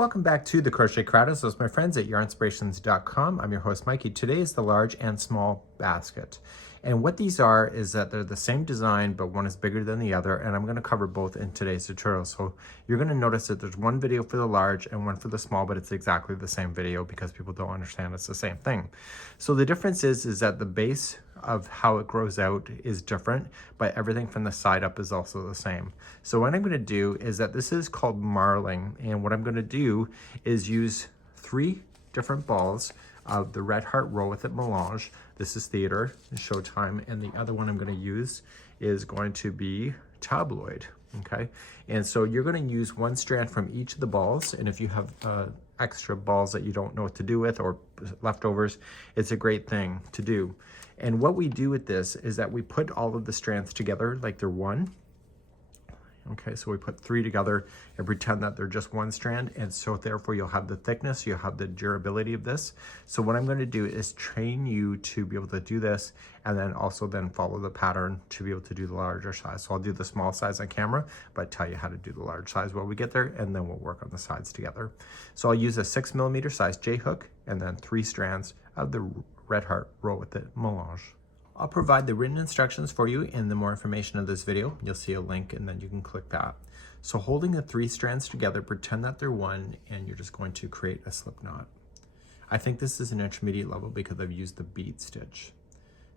Welcome back to the Crochet Crowd. So my friends at yarnspirations.com. I'm your host Mikey. Today is the large and small basket. And what these are is that they're the same design, but one is bigger than the other. And I'm going to cover both in today's tutorial. So you're going to notice that there's one video for the large and one for the small, but it's exactly the same video because people don't understand it's the same thing. So the difference is that the base of how it grows out is different, but everything from the side up is also the same. So what I'm going to do is that this is called marling, and what I'm going to do is use 3 different balls of the Red Heart Row With It melange. This is Theater, Showtime, and the other one I'm going to use is going to be Tabloid. Okay, and so you're going to use 1 strand from each of the balls, and if you have extra balls that you don't know what to do with or leftovers, it's a great thing to do. And what we do with this is that we put all of the strands together like they're one. Okay, so we put 3 together and pretend that they're just 1 strand, and so therefore you'll have the thickness, you'll have the durability of this. So what I'm going to do is train you to be able to do this, and then also then follow the pattern to be able to do the larger size. So I'll do the small size on camera, but tell you how to do the large size while we get there, and then we'll work on the sides together. So I'll use a 6mm size J hook, and then 3 strands of the Red Heart Row With It melange. I'll provide the written instructions for you in the more information of this video. You'll see a link and then you can click that. So holding the 3 strands together, pretend that they're one, and you're just going to create a slip knot. I think this is an intermediate level because I've used the bead stitch.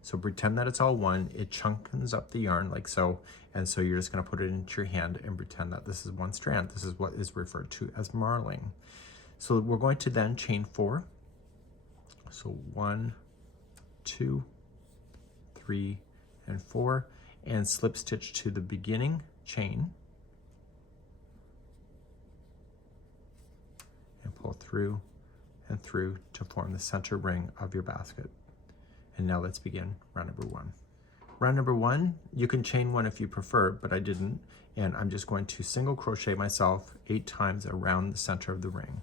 So pretend that it's all one, it chunkens up the yarn like so, and so you're just going to put it into your hand and pretend that this is 1 strand. This is what is referred to as marling. So we're going to then chain 4. So 1, 2, 3, and 4, and slip stitch to the beginning chain and pull through and through to form the center ring of your basket. And now let's begin round number 1. Round number 1, you can chain 1 if you prefer, but I didn't, and I'm just going to single crochet myself 8 times around the center of the ring.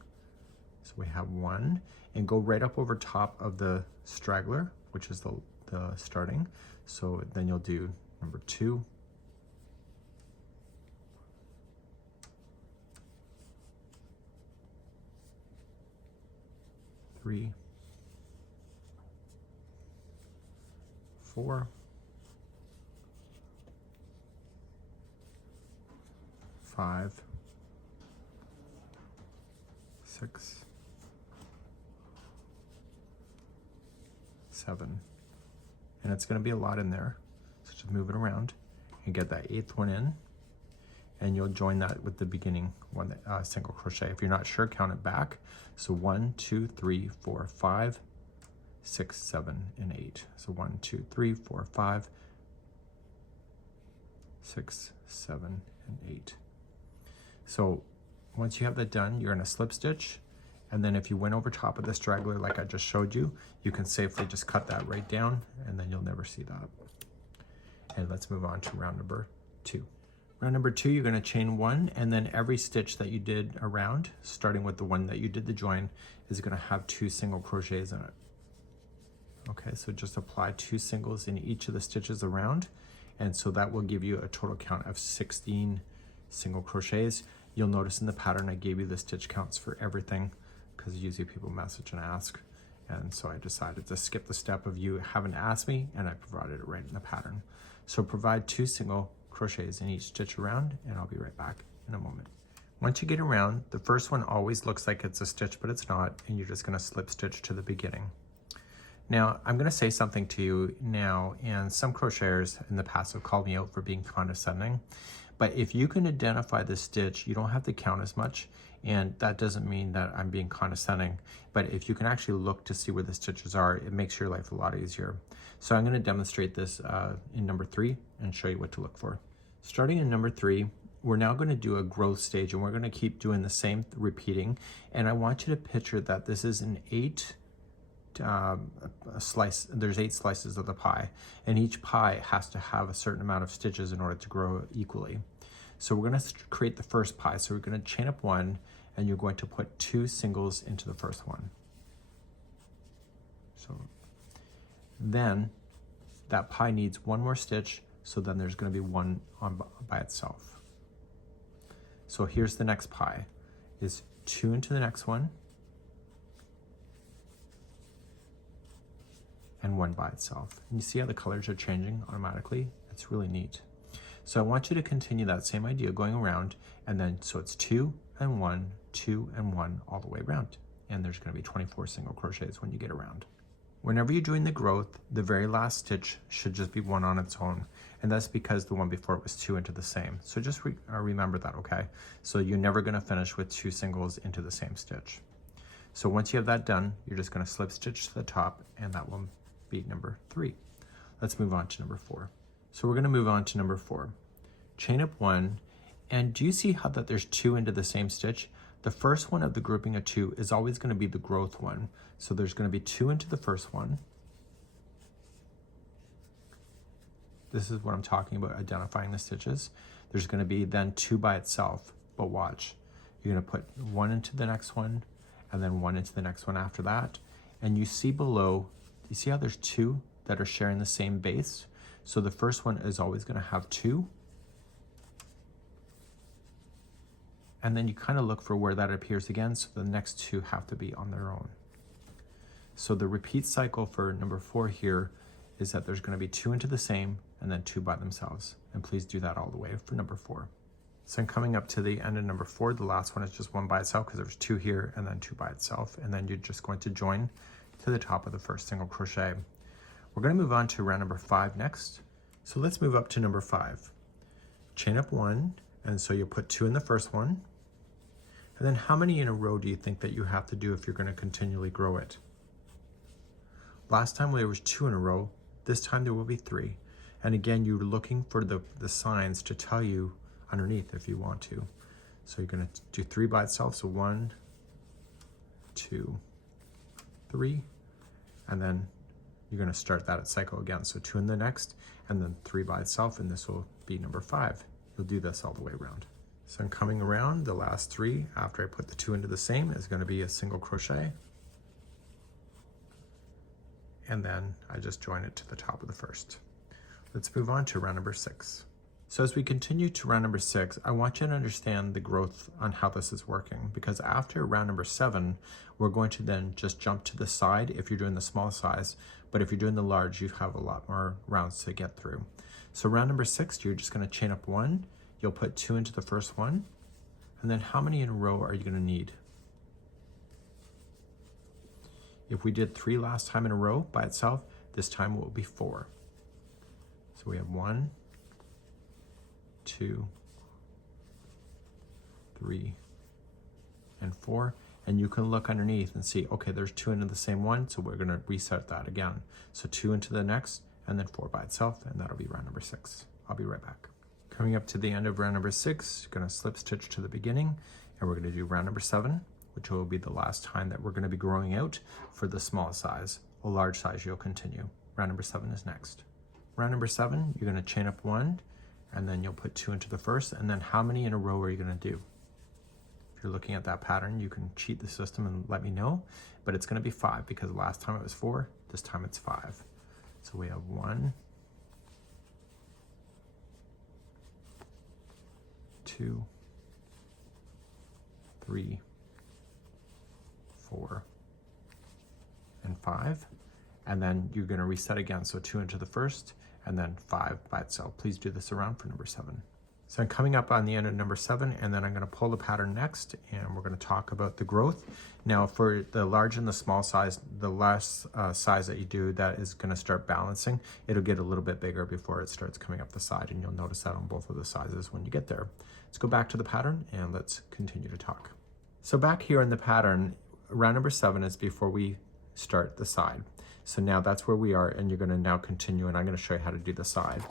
So we have 1, and go right up over top of the straggler, which is the starting. So then you'll do number 2, 3, 4, 5, 6, 7. And it's going to be a lot in there, so just move it around and get that 8th one in, and you'll join that with the beginning one, single crochet. If you're not sure, count it back. So 1, 2, 3, 4, 5, 6, 7, and 8. So 1, 2, 3, 4, 5, 6, 7, and 8. So once you have that done, you're going to slip stitch. And then if you went over top of the straggler like I just showed you, you can safely just cut that right down, and then you'll never see that. And let's move on to round number 2. Round number 2, you're going to chain 1, and then every stitch that you did around, starting with the one that you did the join, is going to have 2 single crochets in it. Okay, so just apply 2 singles in each of the stitches around, and so that will give you a total count of 16 single crochets. You'll notice in the pattern I gave you the stitch counts for everything, because usually people message and ask, and so I decided to skip the step of you having to ask me, and I provided it right in the pattern. So provide 2 single crochets in each stitch around, and I'll be right back in a moment. Once you get around, the first one always looks like it's a stitch, but it's not, and you're just going to slip stitch to the beginning. Now I'm going to say something to you now, and some crocheters in the past have called me out for being condescending, but if you can identify the stitch, you don't have to count as much. And that doesn't mean that I'm being condescending, but if you can actually look to see where the stitches are, it makes your life a lot easier. So I'm going to demonstrate this in number 3 and show you what to look for. Starting in number 3, we're now going to do a growth stage, and we're going to keep doing the same repeating. And I want you to picture that this is an 8 slice. There's 8 slices of the pie, and each pie has to have a certain amount of stitches in order to grow equally. So we're going to create the first pie. So we're going to chain up 1, and you're going to put 2 singles into the first one. So then that pie needs 1 more stitch, so then there's going to be 1 by itself. So here's the next pie, is 2 into the next one, and 1 by itself. And you see how the colors are changing automatically? It's really neat. So I want you to continue that same idea going around, and then so it's 2 and 1, 2 and 1 all the way around. And there's going to be 24 single crochets when you get around. Whenever you're doing the growth, the very last stitch should just be 1 on its own. And that's because the one before it was 2 into the same. So just remember that, okay? So you're never going to finish with 2 singles into the same stitch. So once you have that done, you're just going to slip stitch to the top, and that will be number 3. Let's move on to number 4. So we're going to move on to number 4. Chain up 1, and do you see how that there's 2 into the same stitch? The first one of the grouping of 2 is always going to be the growth one. So there's going to be 2 into the first one. This is what I'm talking about, identifying the stitches. There's going to be then 2 by itself, but watch. You're going to put 1 into the next one, and then 1 into the next one after that. And you see below, you see how there's 2 that are sharing the same base? So the first one is always going to have 2. And then you kind of look for where that appears again, so the next 2 have to be on their own. So the repeat cycle for number 4 here is that there's going to be 2 into the same and then 2 by themselves. And please do that all the way for number 4. So I'm coming up to the end of number 4. The last one is just 1 by itself because there's 2 here and then 2 by itself. And then you're just going to join to the top of the first single crochet. We're going to move on to round number 5 next. So let's move up to number 5. Chain up 1, and so you'll put 2 in the first one. And then how many in a row do you think that you have to do if you're going to continually grow it? Last time there was 2 in a row. This time there will be 3. And again, you're looking for the signs to tell you underneath if you want to. So you're going to do 3 by itself. So 1, 2, 3. And then you're going to start that cycle again. So 2 in the next, and then 3 by itself, and this will be number 5. You'll do this all the way around. So I'm coming around, the last 3 after I put the 2 into the same is going to be a single crochet. And then I just join it to the top of the first. Let's move on to round number 6. So as we continue to round number 6, I want you to understand the growth on how this is working, because after round number 7, we're going to then just jump to the side if you're doing the small size, but if you're doing the large, you have a lot more rounds to get through. So round number 6, you're just going to chain up 1, you'll put 2 into the first one, and then how many in a row are you going to need? If we did 3 last time in a row by itself, this time it will be 4. So we have 1, 2, 3, and 4. And you can look underneath and see, okay, there's 2 into the same one, so we're going to reset that again. So 2 into the next, and then 4 by itself, and that'll be round number 6. I'll be right back. Coming up to the end of round number 6, you're going to slip stitch to the beginning, and we're going to do round number 7, which will be the last time that we're going to be growing out for the small size. A large size you'll continue. Round number 7 is next. Round number 7, you're going to chain up 1, and then you'll put 2 into the first, and then how many in a row are you going to do? If you're looking at that pattern, you can cheat the system and let me know, but it's going to be 5 because last time it was 4, this time it's 5. So we have 1, 2, 3, 4, and 5. And then you're going to reset again. So 2 into the first, and then 5 by itself. Please do this around for number 7. So I'm coming up on the end of number 7, and then I'm going to pull the pattern next, and we're going to talk about the growth. Now for the large and the small size, the last size that you do, that is going to start balancing. It'll get a little bit bigger before it starts coming up the side, and you'll notice that on both of the sizes when you get there. Let's go back to the pattern, and let's continue to talk. So back here in the pattern, round number 7 is before we start the side. So now that's where we are, and you're going to now continue, and I'm going to show you how to do the side.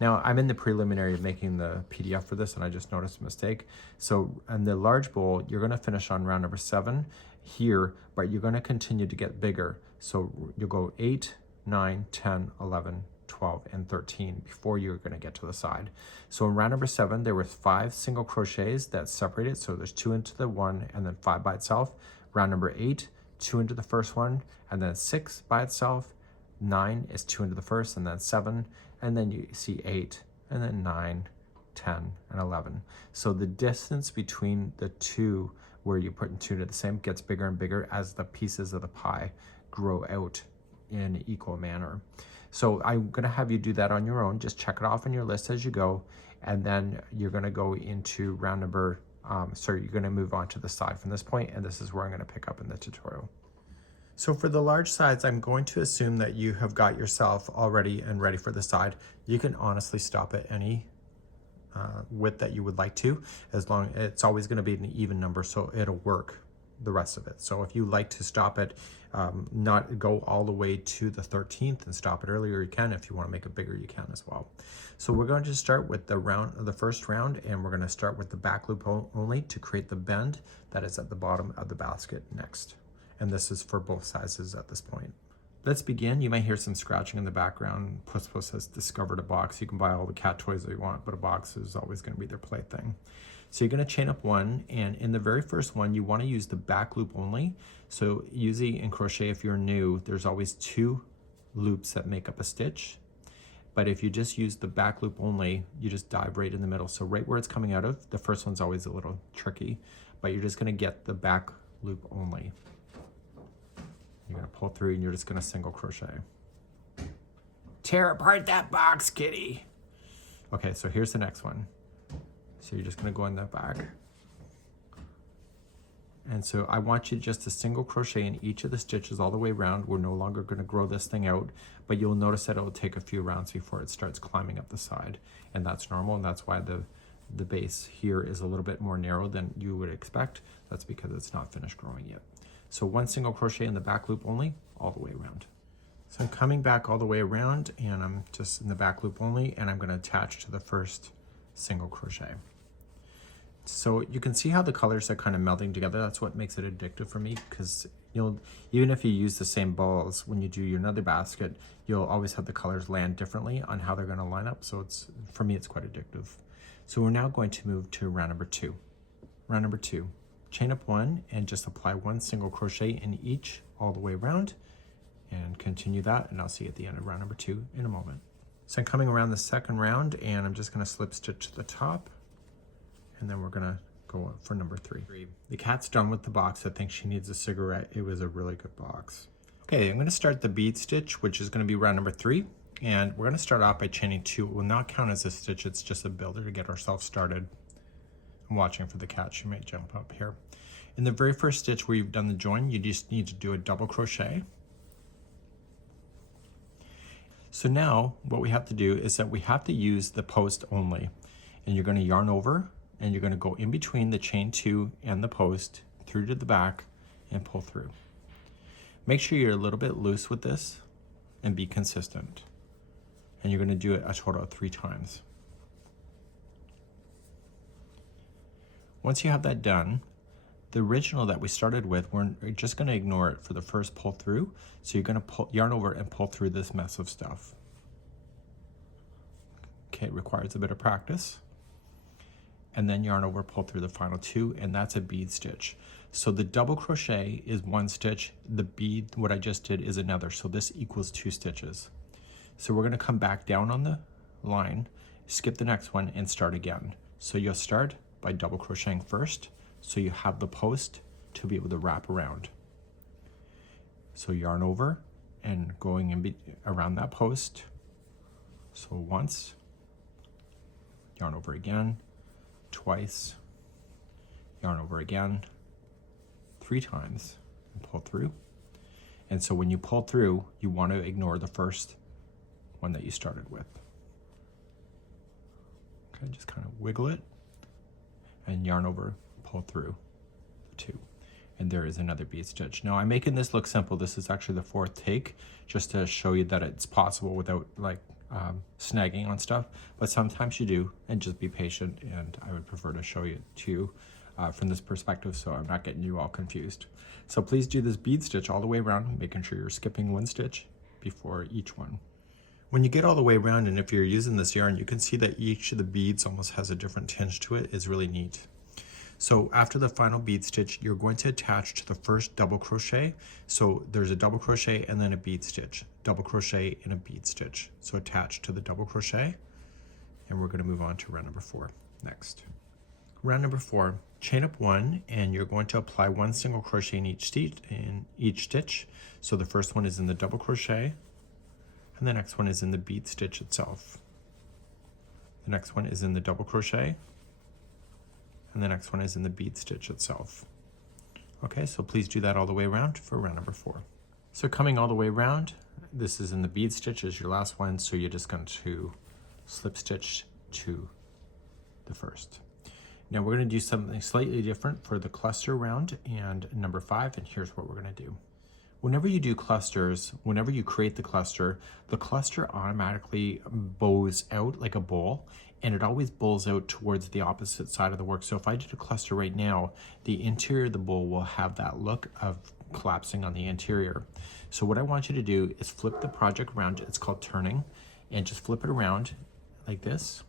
Now, I'm in the preliminary of making the PDF for this, and I just noticed a mistake. So in the large bowl, you're going to finish on round number 7 here, but you're going to continue to get bigger. So you'll go 8, 9, 10, 11, 12, and 13 before you're going to get to the side. So in round number 7, there were 5 single crochets that separated. So there's 2 into the one and then 5 by itself. Round number 8, 2 into the first one, and then 6 by itself. 9 is 2 into the first, and then 7, and then you see 8, and then 9, 10, and 11. So the distance between the 2 where you put two to the same gets bigger and bigger as the pieces of the pie grow out in equal manner. So I'm gonna have you do that on your own. Just check it off on your list as you go, and then you're gonna go into round number, you're gonna move on to the side from this point, and this is where I'm gonna pick up in the tutorial. So for the large sides, I'm going to assume that you have got yourself all ready and ready for the side. You can honestly stop at any width that you would like to, as long it's always going to be an even number, so it'll work the rest of it. So if you like to stop it, not go all the way to the 13th and stop it earlier, you can. If you want to make it bigger, you can as well. So we're going to start with the first round, and we're going to start with the back loop only to create the bend that is at the bottom of the basket next. And this is for both sizes at this point. Let's begin. You might hear some scratching in the background. Puss Puss has discovered a box. You can buy all the cat toys that you want, but a box is always going to be their plaything. So you're going to chain up one, and in the very first one, you want to use the back loop only. So usually in crochet, if you're new, there's always 2 loops that make up a stitch. But if you just use the back loop only, you just dive right in the middle. So right where it's coming out of, the first one's always a little tricky, but you're just going to get the back loop only. You're gonna pull through and you're just gonna single crochet. Tear apart that box, kitty. Okay, so here's the next one. So you're just gonna go in the back. And so I want you just to single crochet in each of the stitches all the way around. We're no longer gonna grow this thing out, but you'll notice that it will take a few rounds before it starts climbing up the side. And that's normal, and that's why the base here is a little bit more narrow than you would expect. That's because it's not finished growing yet. So 1 single crochet in the back loop only, all the way around. So I'm coming back all the way around, and I'm just in the back loop only, and I'm going to attach to the first single crochet. So you can see how the colors are kind of melding together. That's what makes it addictive for me, because even if you use the same balls when you do your another basket, you'll always have the colors land differently on how they're going to line up. So for me, it's quite addictive. So we're now going to move to round number 2. Round number 2. Chain up 1 and just apply 1 single crochet in each all the way around, and continue that, and I'll see you at the end of round number 2 in a moment. So I'm coming around the second round, and I'm just going to slip stitch to the top, and then we're going to go up for number 3. The cat's done with the box. I think she needs a cigarette. It was a really good box. Okay, I'm going to start the bead stitch, which is going to be round number 3, and we're going to start off by chaining 2. It will not count as a stitch. It's just a builder to get ourselves started. I'm watching for the cat. She might jump up here. In the very first stitch where you've done the join, you just need to do a double crochet. So now what we have to do is that we have to use the post only, and you're going to yarn over, and you're going to go in between the chain 2 and the post through to the back and pull through. Make sure you're a little bit loose with this and be consistent, and you're going to do it a total of 3 times. Once you have that done, the original that we started with, we're just going to ignore it for the first pull through. So you're going to yarn over and pull through this mess of stuff. Okay, it requires a bit of practice. And then yarn over, pull through the final 2, and that's a bead stitch. So the double crochet is 1 stitch. The bead, what I just did, is another. So this equals 2 stitches. So we're going to come back down on the line, skip the next one, and start again. So you'll start by double crocheting first, so you have the post to be able to wrap around. So yarn over and going around that post. So once, yarn over again, twice, yarn over again, 3 times, and pull through. And so when you pull through, you want to ignore the first one that you started with. Okay, just kind of wiggle it and yarn over, pull through 2. And there is another bead stitch. Now I'm making this look simple. This is actually the 4th take, just to show you that it's possible without like snagging on stuff, but sometimes you do, and just be patient, and I would prefer to show you too from this perspective so I'm not getting you all confused. So please do this bead stitch all the way around, making sure you're skipping 1 stitch before each one. When you get all the way around, and if you're using this yarn, you can see that each of the beads almost has a different tinge to it. It's really neat. So after the final bead stitch, you're going to attach to the first double crochet. So there's a double crochet and then a bead stitch, double crochet and a bead stitch. So attach to the double crochet, and we're going to move on to round number 4 next. Round number 4, chain up 1, and you're going to apply 1 single crochet in each stitch. So the first one is in the double crochet, and the next one is in the bead stitch itself. The next one is in the double crochet, and the next one is in the bead stitch itself. Okay, so please do that all the way around for round number 4. So coming all the way around, this is in the bead stitch as your last one, so you're just going to slip stitch to the first. Now we're going to do something slightly different for the cluster round and number 5, and here's what we're going to do. Whenever you do clusters, whenever you create the cluster automatically bows out like a bowl, and it always bowls out towards the opposite side of the work. So if I did a cluster right now, the interior of the bowl will have that look of collapsing on the interior. So what I want you to do is flip the project around. It's called turning, and just flip it around like this.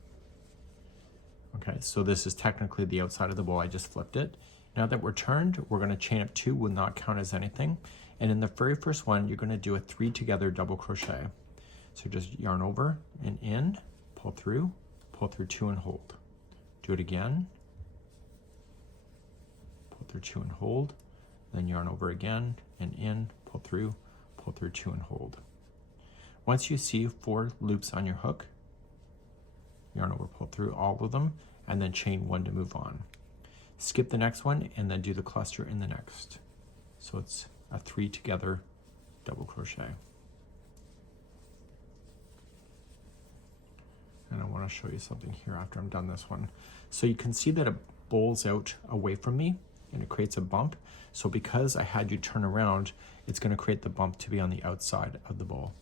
Okay, so this is technically the outside of the bowl. I just flipped it. Now that we're turned, we're going to chain up 2, will not count as anything. And in the very first one, you're going to do a 3 together double crochet. So just yarn over and in, pull through 2 and hold. Do it again, pull through 2 and hold, then yarn over again and in, pull through 2 and hold. Once you see 4 loops on your hook, yarn over, pull through all of them, and then chain 1 to move on. Skip the next one and then do the cluster in the next. So it's a 3 together double crochet. And I want to show you something here after I'm done this one. So you can see that it bowls out away from me and it creates a bump. So because I had you turn around, it's going to create the bump to be on the outside of the bowl.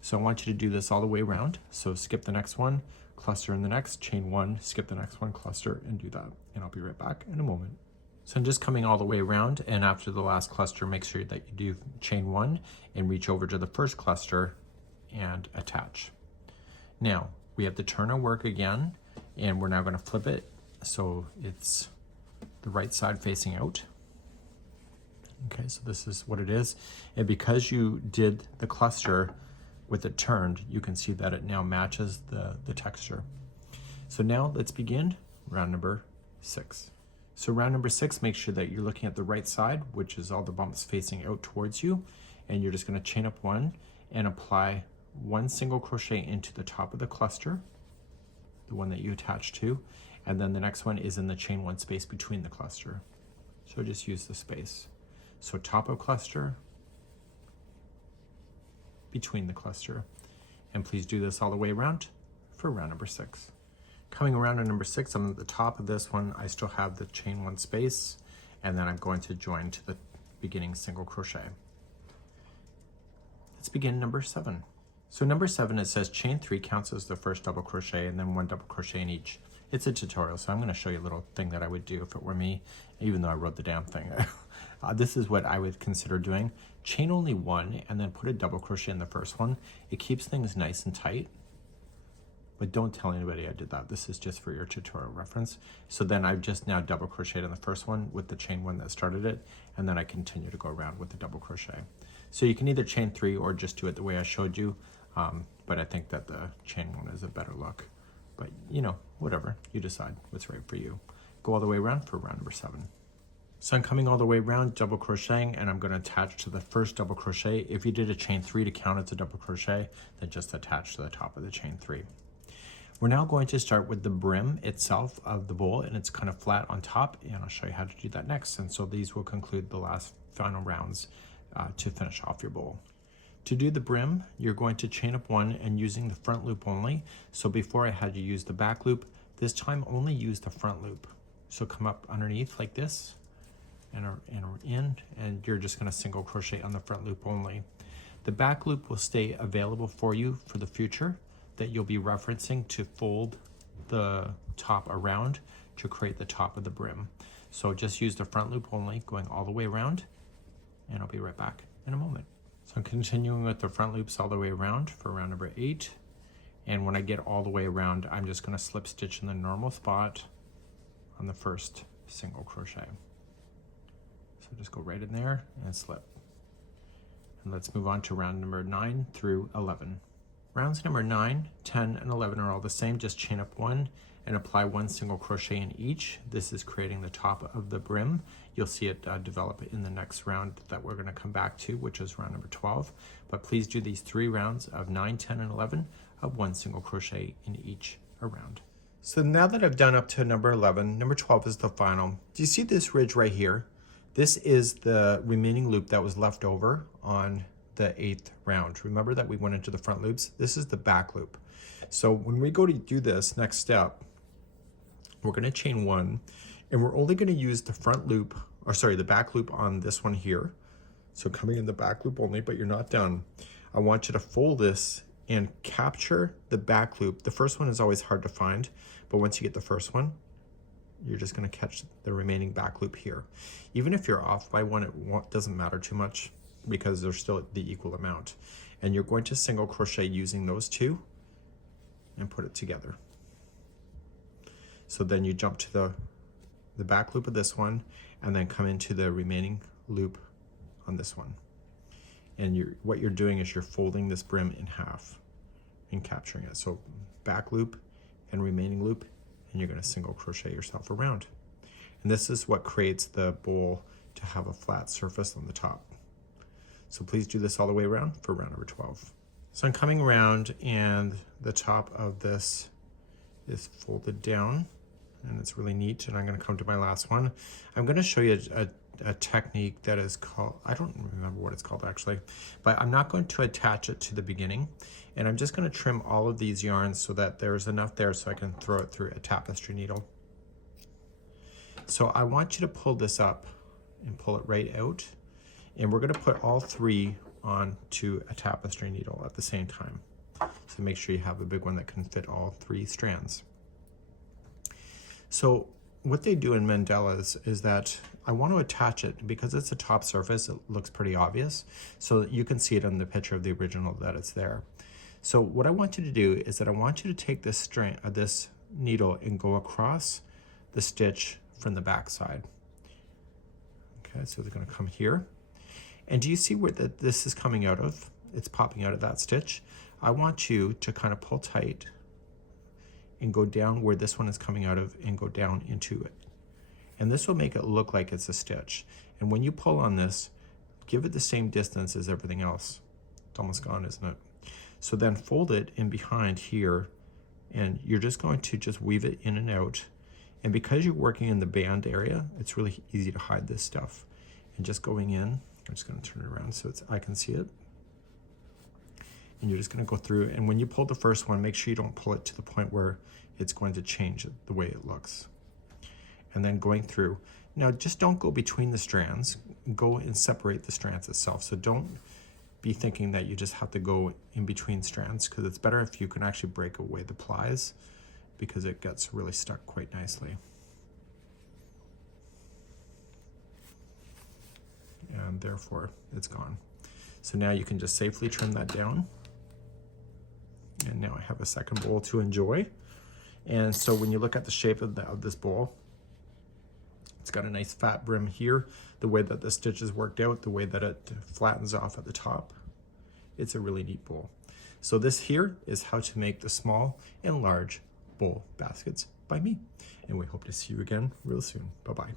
So I want you to do this all the way around. So skip the next one, cluster in the next, chain 1, skip the next one, cluster, and do that. And I'll be right back in a moment. So I'm just coming all the way around, and after the last cluster, make sure that you do chain 1 and reach over to the first cluster and attach. Now, we have to turn our work again, and we're now going to flip it so it's the right side facing out. Okay, so this is what it is. And because you did the cluster with it turned, you can see that it now matches the texture. So now let's begin round number 6. So round number 6, make sure that you're looking at the right side, which is all the bumps facing out towards you, and you're just going to chain up 1 and apply 1 single crochet into the top of the cluster, the one that you attach to, and then the next one is in the chain 1 space between the cluster. So just use the space. So top of cluster, between the cluster, and please do this all the way around for round number 6. Coming around to number 6, I'm at the top of this one. I still have the chain 1 space, and then I'm going to join to the beginning single crochet. Let's begin number 7. So number 7, it says chain 3 counts as the first double crochet and then 1 double crochet in each. It's a tutorial, so I'm going to show you a little thing that I would do if it were me, even though I wrote the damn thing. This is what I would consider doing. Chain only 1 and then put a double crochet in the first one. It keeps things nice and tight, but don't tell anybody I did that. This is just for your tutorial reference. So then I've just now double crocheted in the first one with the chain 1 that started it, and then I continue to go around with the double crochet. So you can either chain 3 or just do it the way I showed you, but I think that the chain 1 is a better look. But you know, whatever, you decide what's right for you. Go all the way around for round number 7. So I'm coming all the way around, double crocheting, and I'm going to attach to the first double crochet. If you did a chain 3 to count as a double crochet, then just attach to the top of the chain 3. We're now going to start with the brim itself of the bowl, and it's kind of flat on top, and I'll show you how to do that next. And so these will conclude the last final rounds to finish off your bowl. To do the brim, you're going to chain up 1 and using the front loop only. So before I had you use the back loop, this time only use the front loop. So come up underneath like this and in, and you're just going to single crochet on the front loop only. The back loop will stay available for you for the future, that you'll be referencing to fold the top around to create the top of the brim. So just use the front loop only, going all the way around, and I'll be right back in a moment. So I'm continuing with the front loops all the way around for round number 8. And when I get all the way around, I'm just going to slip stitch in the normal spot on the first single crochet. So just go right in there and slip. And let's move on to round number 9 through 11. Rounds number 9, 10, and 11 are all the same. Just chain up one and apply one single crochet in each. This is creating the top of the brim. You'll see it develop in the next round that we're going to come back to, which is round number 12. But please do these 3 rounds of 9, 10, and 11 of one single crochet in each round. So now that I've done up to number 11, number 12 is the final. Do you see this ridge right here? This is the remaining loop that was left over on the 8th round. Remember that we went into the front loops? This is the back loop. So when we go to do this next step, we're going to chain one, and we're only going to use the front loop, or sorry, the back loop on this one here. So coming in the back loop only, but you're not done. I want you to fold this and capture the back loop. The first one is always hard to find, but once you get the first one, you're just going to catch the remaining back loop here. Even if you're off by one, it doesn't matter too much because they're still the equal amount. And you're going to single crochet using those two and put it together. So then you jump to the back loop of this one and then come into the remaining loop on this one. And what you're doing is you're folding this brim in half and capturing it. So back loop and remaining loop, and you're going to single crochet yourself around. And this is what creates the bowl to have a flat surface on the top. So please do this all the way around for round number 12. So I'm coming around and the top of this is folded down and it's really neat. And I'm going to come to my last one. I'm going to show you a technique that is called, I don't remember what it's called actually, but I'm not going to attach it to the beginning. And I'm just going to trim all of these yarns so that there's enough there so I can throw it through a tapestry needle. So I want you to pull this up and pull it right out. And we're going to put all 3 onto a tapestry needle at the same time. So make sure you have a big one that can fit all 3 strands. So what they do in mandalas is that I want to attach it because it's a top surface. It looks pretty obvious. So you can see it on the picture of the original that it's there. So what I want you to do is that I want you to take this strand, this needle, and go across the stitch from the back side. Okay, so they're going to come here. And do you see where this is coming out of? It's popping out of that stitch. I want you to kind of pull tight and go down where this one is coming out of and go down into it. And this will make it look like it's a stitch. And when you pull on this, give it the same distance as everything else. It's almost gone, isn't it? So then fold it in behind here, and you're just going to just weave it in and out. And because you're working in the band area, it's really easy to hide this stuff. And just going in, I'm just going to turn it around so I can see it. And you're just going to go through, and when you pull the first one, make sure you don't pull it to the point where it's going to change the way it looks. And then going through. Now just don't go between the strands, go and separate the strands itself. So don't be thinking that you just have to go in between strands, because it's better if you can actually break away the plies, because it gets really stuck quite nicely. And therefore it's gone. So now you can just safely trim that down. And now I have a second bowl to enjoy. And so when you look at the shape of this bowl, it's got a nice fat brim here, the way that the stitch is worked out, the way that it flattens off at the top. It's a really neat bowl. So this here is how to make the small and large bowl baskets by me. And we hope to see you again real soon. Bye-bye.